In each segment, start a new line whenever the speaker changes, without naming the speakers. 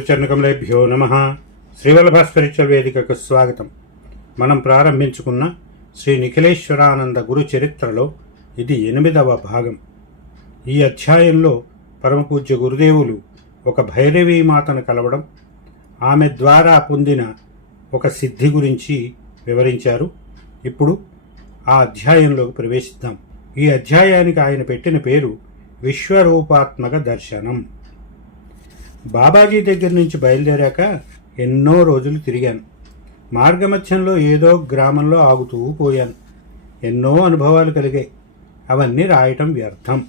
గురుచరణకములేభ్యో నమ. శ్రీవల్లభాస్కరిత్య వేదికకు స్వాగతం. మనం ప్రారంభించుకున్న శ్రీ నిఖిలేశ్వరానంద గురు చరిత్రలో ఇది ఎనిమిదవ భాగం. ఈ అధ్యాయంలో పరమపూజ్య గురుదేవులు ఒక భైరవీ మాతను కలవడం ఆమె ద్వారా పొందిన ఒక సిద్ధి గురించి వివరించారు. ఇప్పుడు ఆ అధ్యాయంలోకి ప్రవేశిద్దాం. ఈ అధ్యాయానికి ఆయన పెట్టిన పేరు విశ్వరూపాత్మక దర్శనం. బాబాజీ దగ్గర నుంచి బయలుదేరాక ఎన్నో రోజులు తిరిగాను. మార్గమధ్యంలో ఏదో గ్రామంలో ఆగుతూ పోయాను. ఎన్నో అనుభవాలు కలిగాయి. అవన్నీ రాయటం వ్యర్థం.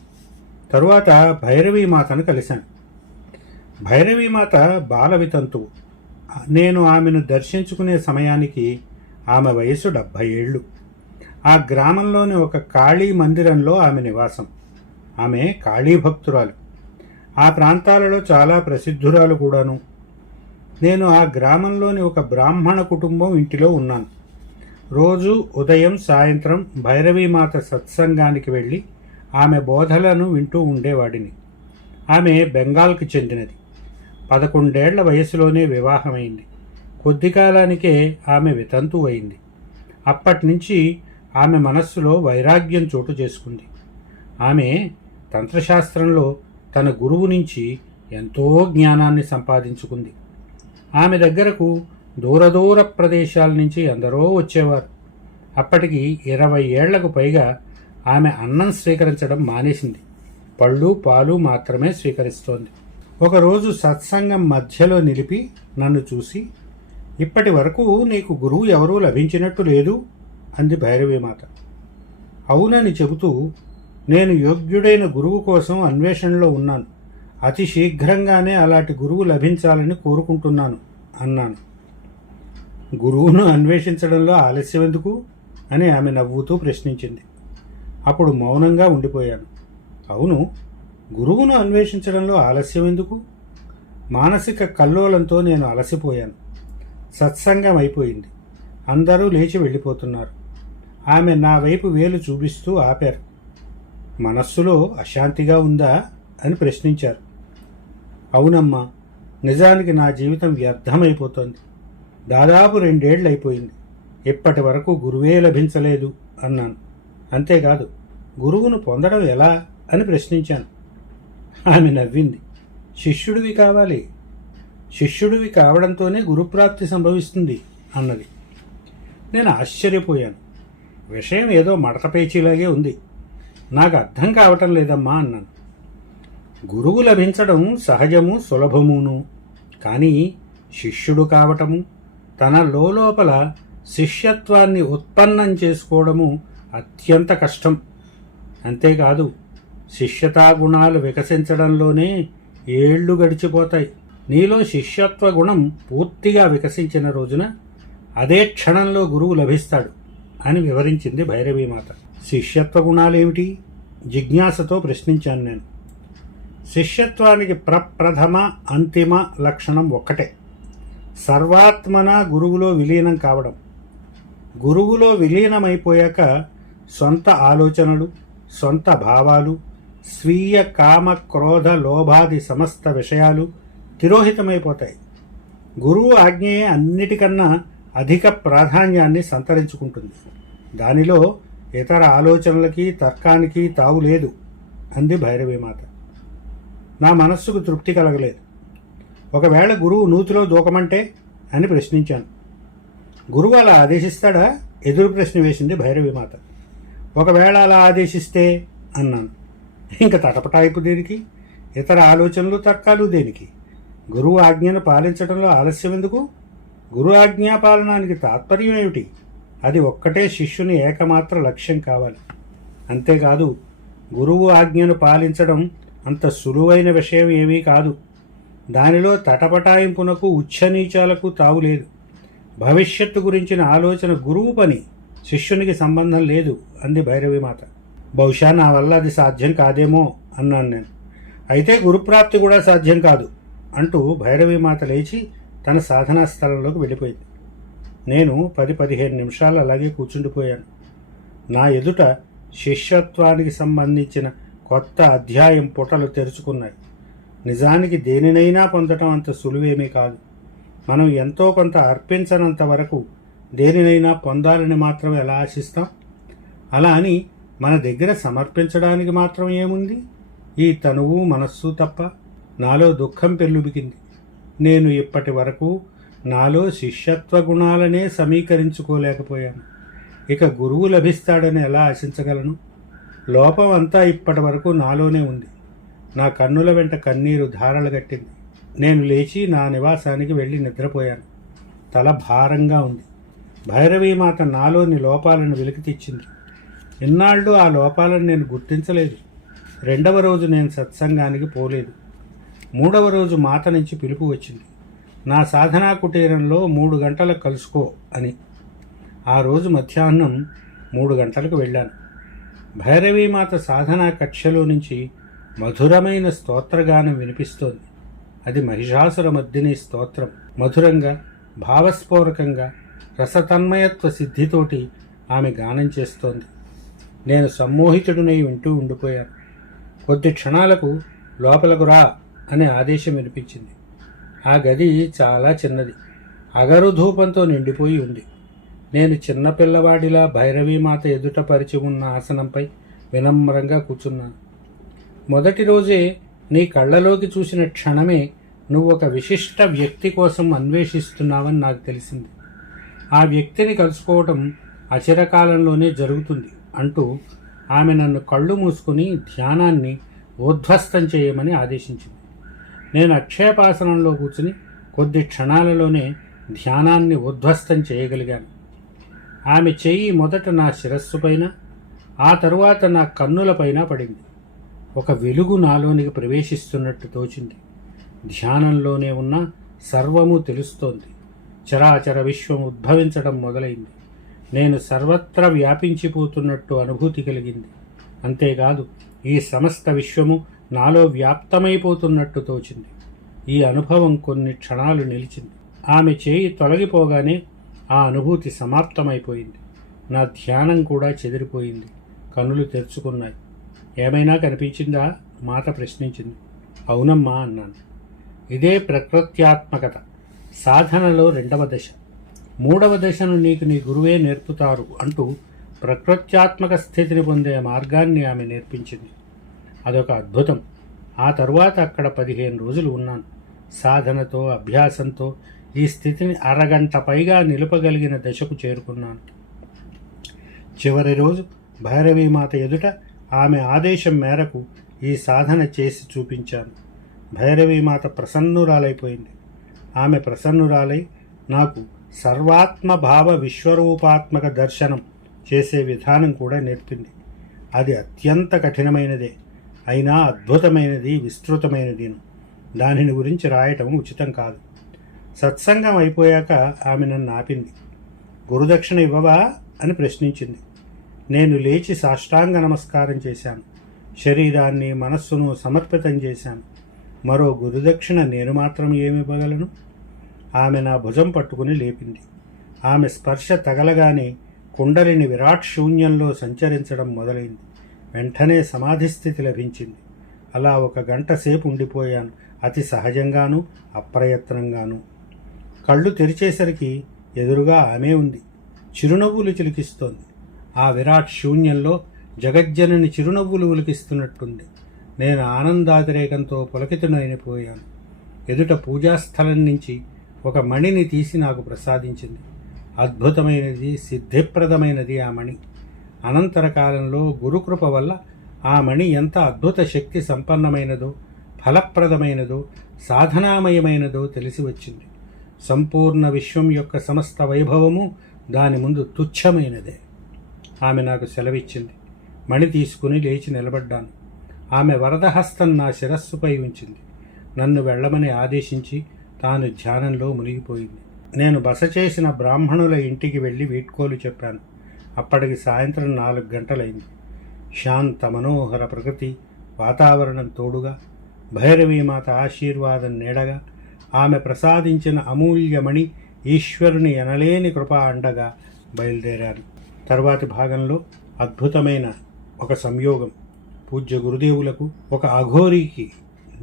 తరువాత భైరవీ మాతను కలిశాను. భైరవీ మాత బాల వితంతువు నేను ఆమెను దర్శించుకునే సమయానికి ఆమె వయసు డెబ్భై ఏళ్ళు. ఆ గ్రామంలోని ఒక కాళీ మందిరంలో ఆమె నివాసం. ఆమె కాళీ భక్తురాలు. ఆ ప్రాంతాలలో చాలా ప్రసిద్ధురాలు కూడాను. నేను ఆ గ్రామంలోని ఒక బ్రాహ్మణ కుటుంబం ఇంటిలో ఉన్నాను. రోజు ఉదయం సాయంత్రం భైరవీమాత సత్సంగానికి వెళ్ళి ఆమె బోధలను వింటూ ఉండేవాడిని. ఆమె బెంగాల్కి చెందినది. పదకొండేళ్ళ వయసులోనే వివాహమైంది. కొద్ది కాలానికే ఆమె వితంతు అయింది అప్పటి నుంచి ఆమె మనస్సులో వైరాగ్యం చోటు చేసుకుంది. ఆమె తంత్రశాస్త్రంలో తన గురువు నుంచి ఎంతో జ్ఞానాన్ని సంపాదించుకుంది. ఆమె దగ్గరకు దూర దూర ప్రదేశాల నుంచి ఎందరో వచ్చేవారు. అప్పటికి ఇరవై ఏళ్ళకు పైగా ఆమె అన్నం స్వీకరించడం మానేసింది. పళ్ళు పాలు మాత్రమే స్వీకరిస్తోంది. ఒకరోజు సత్సంగం మధ్యలో నిలిపి నన్ను చూసి ఇప్పటి వరకు నీకు గురువు ఎవరూ లభించినట్టు లేదు అంది భైరవీమాత అవునని చెబుతూ నేను యోగ్యుడైన గురువు కోసం అన్వేషణలో ఉన్నాను. అతి శీఘ్రంగానే అలాంటి గురువు లభించాలని కోరుకుంటున్నాను అన్నాను. గురువును అన్వేషించడంలో ఆలస్యం ఎందుకు? అని ఆమె నవ్వుతూ ప్రశ్నించింది. అప్పుడు మౌనంగా ఉండిపోయాను. అవును గురువును అన్వేషించడంలో ఆలస్యం ఎందుకు? మానసిక కల్లోలంతో నేను అలసిపోయాను. సత్సంగం అయిపోయింది. అందరూ లేచి వెళ్ళిపోతున్నారు. ఆమె నా వైపు వేలు చూపిస్తూ ఆపారు. మనస్సులో అశాంతిగా ఉందా అని ప్రశ్నించారు. అవునమ్మా నిజానికి నా జీవితం వ్యర్థమైపోతుంది. దాదాపు రెండేళ్ళు అయిపోయింది ఇప్పటి వరకు గురువే లభించలేదు అన్నాను. అంతేకాదు గురువును పొందడం ఎలా అని ప్రశ్నించాను. ఆమె నవ్వింది. శిష్యుడివి కావాలి. శిష్యుడివి కావడంతోనే గురుప్రాప్తి సంభవిస్తుంది అన్నది. నేను ఆశ్చర్యపోయాను. విషయం ఏదో మడతపేచీలాగే ఉంది. నాకు అర్థం కావటం లేదమ్మా అన్నాను. గురువు లభించడం సహజము సులభమును. కానీ శిష్యుడు కావటము తన లోపల శిష్యత్వాన్ని ఉత్పన్నం చేసుకోవడము అత్యంత కష్టం. అంతేకాదు శిష్యతా గుణాలు వికసించడంలోనే ఏళ్ళు గడిచిపోతాయి. నీలో శిష్యత్వ గుణం పూర్తిగా వికసించిన రోజున అదే క్షణంలో గురువు లభిస్తాడు అని వివరించింది భైరవీమాత. శిష్యత్వ గుణాలేమిటి జిజ్ఞాసతో ప్రశ్నించాను నేను. శిష్యత్వానికి ప్రప్రథమ అంతిమ లక్షణం ఒక్కటే. సర్వాత్మన గురువులో విలీనం కావడం. గురువులో విలీనమైపోయాక సొంత ఆలోచనలు సొంత భావాలు స్వీయ కామ క్రోధ లోభాది సమస్త విషయాలు తిరోహితమైపోతాయి. గురువు ఆజ్ఞయే అన్నిటికన్నా అధిక ప్రాధాన్యాన్ని సంతరించుకుంటుంది. దానిలో ఇతర ఆలోచనలకి తర్కానికి తావు లేదు అంది భైరవీమాత నా మనస్సుకు తృప్తి కలగలేదు. ఒకవేళ గురువు నూతిలో దూకమంటే అని ప్రశ్నించాను. గురువు అలా ఆదేశిస్తాడా? ఎదురు ప్రశ్న వేసింది భైరవీమాత ఒకవేళ అలా ఆదేశిస్తే అన్నాను. ఇంక తటపటాయిపు దేనికి? ఇతర ఆలోచనలు తర్కాలు దేనికి? గురువు ఆజ్ఞను పాలించడంలో ఆలస్యం ఎందుకు గురు ఆజ్ఞాపాలనానికి తాత్పర్యం ఏమిటి? అది ఒక్కటే శిష్యుని ఏకమాత్ర లక్ష్యం కావాలి. అంతేకాదు గురువు ఆజ్ఞను పాలించడం అంత సులువైన విషయం ఏమీ కాదు. దానిలో తటపటాయింపునకు ఉచ్చనీచాలకు తావులేదు భవిష్యత్తు గురించిన ఆలోచన గురువు పని శిష్యునికి సంబంధం లేదు అంది భైరవిమాత. బహుశా నా వల్ల అది సాధ్యం కాదేమో అన్నాను నేను. అయితే గురుప్రాప్తి కూడా సాధ్యం కాదు అంటూ భైరవీమాత లేచి తన సాధనా స్థలంలోకి వెళ్ళిపోయింది. నేను పది పదిహేను నిమిషాలు అలాగే కూర్చుండిపోయాను. నా ఎదుట శిష్యత్వానికి సంబంధించిన కొత్త అధ్యాయం పుటలు తెరుచుకున్నాయి. నిజానికి దేనినైనా పొందటం అంత సులువేమీ కాదు. మనం ఎంతో కొంత అర్పించనంత వరకు దేనినైనా పొందాలని మాత్రం ఎలా ఆశిస్తాం? అలా అని మన దగ్గర సమర్పించడానికి మాత్రం ఏముంది? ఈ తనువు మనస్సు తప్ప నాలో దుఃఖం పెళ్ళుబికింది. నేను ఇప్పటి వరకు నాలో శిష్యత్వ గుణాలనే సమీకరించుకోలేకపోయాను. ఇక గురువు లభిస్తాడని ఎలా ఆశించగలను? లోపం అంతా ఇప్పటి వరకు నాలోనే ఉంది. నా కన్నుల వెంట కన్నీరు ధారలు గట్టింది నేను లేచి నా నివాసానికి వెళ్ళి నిద్రపోయాను. తల భారంగా ఉంది. భైరవీమాత నాలోని లోపాలను వెలికి తెచ్చింది. ఇన్నాళ్ళు ఆ లోపాలను నేను గుర్తించలేదు. రెండవ రోజు నేను సత్సంగానికి పోలేదు. మూడవ రోజు మాత నుంచి పిలుపు వచ్చింది. నా సాధనా కుటీరంలో మూడు గంటలకు కలుసుకో అని. ఆ రోజు మధ్యాహ్నం మూడు గంటలకు వెళ్ళాను. భైరవీమాత సాధనా కక్షలో నుంచి మధురమైన స్తోత్రగానం వినిపిస్తోంది. అది మహిషాసుర మద్దిని స్తోత్రం. మధురంగా భావస్ఫోరకంగా రసతన్మయత్వ సిద్ధితోటి ఆమె గానం చేస్తోంది. నేను సమ్మోహితుడినై వింటూ ఉండిపోయాను. కొద్ది క్షణాలకు లోపలకు రా అనే ఆదేశం వినిపించింది. ఆ గది చాలా చిన్నది. అగరు ధూపంతో నిండిపోయి ఉంది. నేను చిన్నపిల్లవాడిలా భైరవీమాత ఎదుట పరిచి ఉన్న ఆసనంపై వినమ్రంగా కూర్చున్నాను. మొదటి రోజే నీ కళ్ళలోకి చూసిన క్షణమే నువ్వు ఒక విశిష్ట వ్యక్తి కోసం అన్వేషిస్తున్నావని నాకు తెలిసింది. ఆ వ్యక్తిని కలుసుకోవటం అచిరకాలంలోనే జరుగుతుంది అంటూ ఆమె నన్ను కళ్ళు మూసుకుని ధ్యానాన్ని ఊర్ధ్వస్తం చేయమని ఆదేశించింది. నేను అక్షయపాసనంలో కూర్చుని కొద్ది క్షణాలలోనే ధ్యానాన్ని ఉద్ధ్వస్తం చేయగలిగాను. ఆమె చెయ్యి మొదట నా శిరస్సు పైన ఆ తరువాత నా కన్నులపైన పడింది. ఒక వెలుగు నాలోనికి ప్రవేశిస్తున్నట్టు తోచింది. ధ్యానంలోనే ఉన్న సర్వము తెలుస్తోంది. చరాచర విశ్వం ఉద్భవించడం మొదలైంది. నేను సర్వత్రా వ్యాపించిపోతున్నట్టు అనుభూతి కలిగింది. అంతేకాదు ఈ సమస్త విశ్వము నాలో వ్యాప్తమైపోతున్నట్టు తోచింది. ఈ అనుభవం కొన్ని క్షణాలు నిలిచింది. ఆమె చేయి తొలగిపోగానే ఆ అనుభూతి సమాప్తమైపోయింది. నా ధ్యానం కూడా చెదిరిపోయింది. కనులు తెరుచుకున్నాయి. ఏమైనా కనిపించిందా? మాత ప్రశ్నించింది. అవునమ్మా అన్నాను. ఇదే ప్రకృత్యాత్మకత. సాధనలో రెండవ దశ. మూడవ దశను నీకు నీ గురువే నేర్పుతారు అంటూ ప్రకృత్యాత్మక స్థితిని పొందే మార్గాన్ని ఆమె నేర్పించింది. అదొక అద్భుతం. ఆ తరువాత అక్కడ పదిహేను రోజులు ఉన్నాను. సాధనతో అభ్యాసంతో ఈ స్థితిని అరగంట పైగా నిలుపగలిగిన దశకు చేరుకున్నాను. చివరి రోజు భైరవీమాత ఎదుట ఆమె ఆదేశం మేరకు ఈ సాధన చేసి చూపించాను. భైరవీమాత ప్రసన్నురాలైపోయింది. ఆమె ప్రసన్నురాలై నాకు సర్వాత్మ భావ విశ్వరూపాత్మక దర్శనం చేసే విధానం కూడా నేర్పింది. అది అత్యంత కఠినమైనదే. అయినా అద్భుతమైనది విస్తృతమైనదిను దానిని గురించి రాయటం ఉచితం కాదు. సత్సంగం అయిపోయాక ఆమె నన్ను ఆపింది. గురుదక్షిణ ఇవ్వవా? అని ప్రశ్నించింది. నేను లేచి సాష్టాంగ నమస్కారం చేశాను. శరీరాన్ని మనస్సును సమర్పితం చేశాను. మరో గురుదక్షిణ నేను మాత్రం ఏమి ఇవ్వగలను? ఆమె నా భుజం పట్టుకుని లేపింది. ఆమె స్పర్శ తగలగానే కుండలిని విరాట్ శూన్యంలో సంచరించడం మొదలైంది. వెంటనే సమాధి స్థితి లభించింది. అలా ఒక గంట సేపు ఉండిపోయాను. అతి సహజంగాను అప్రయత్నంగాను. కళ్ళు తెరిచేసరికి ఎదురుగా ఆమె ఉంది. చిరునవ్వులు చిలికిస్తోంది. ఆ విరాట్ శూన్యంలో జగజ్జనని చిరునవ్వులు ఉలికిస్తున్నట్టుంది. నేను ఆనందాతిరేకంతో పులకితునైపోయాను ఎదుట పూజాస్థలం నుంచి ఒక మణిని తీసి నాకు ప్రసాదించింది. అద్భుతమైనది సిద్ధిప్రదమైనది ఆ మణి. అనంతర కాలంలో గురుకృప వల్ల ఆ మణి ఎంత అద్భుత శక్తి సంపన్నమైనదో ఫలప్రదమైనదో సాధనామయమైనదో తెలిసి వచ్చింది. సంపూర్ణ విశ్వం యొక్క సమస్త వైభవము దాని ముందు తుచ్చమైనదే. ఆమె నాకు సెలవిచ్చింది. మణి తీసుకుని లేచి నిలబడ్డాను. ఆమె వరదహస్తం నా శిరస్సుపై ఉంచింది. నన్ను వెళ్ళమని ఆదేశించి తాను ధ్యానంలో మునిగిపోయింది. నేను బస చేసిన బ్రాహ్మణుల ఇంటికి వెళ్ళి వీడ్కోలు చెప్పాను. అప్పటికి సాయంత్రం నాలుగు గంటలైంది. శాంత మనోహర ప్రకృతి వాతావరణం తోడుగా భైరవీమాత ఆశీర్వాదం నీడగా ఆమె ప్రసాదించిన అమూల్యమణి ఈశ్వరుని ఎనలేని కృప అండగా బయలుదేరారు. తర్వాతి భాగంలో అద్భుతమైన ఒక సంయోగం. పూజ్య గురుదేవులకు ఒక అఘోరికి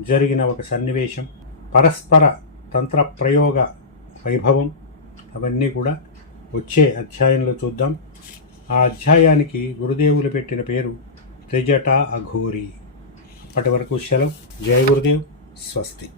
జరిగిన ఒక సన్నివేశం పరస్పర తంత్ర ప్రయోగ వైభవం అవన్నీ కూడా వచ్చే అధ్యాయంలో చూద్దాం. ఆ అధ్యాయానికి గురుదేవులు పెట్టిన పేరు త్రిజట అఘోరి అప్పటి వరకు సెలవు జయ గురుదేవ్. స్వస్తి.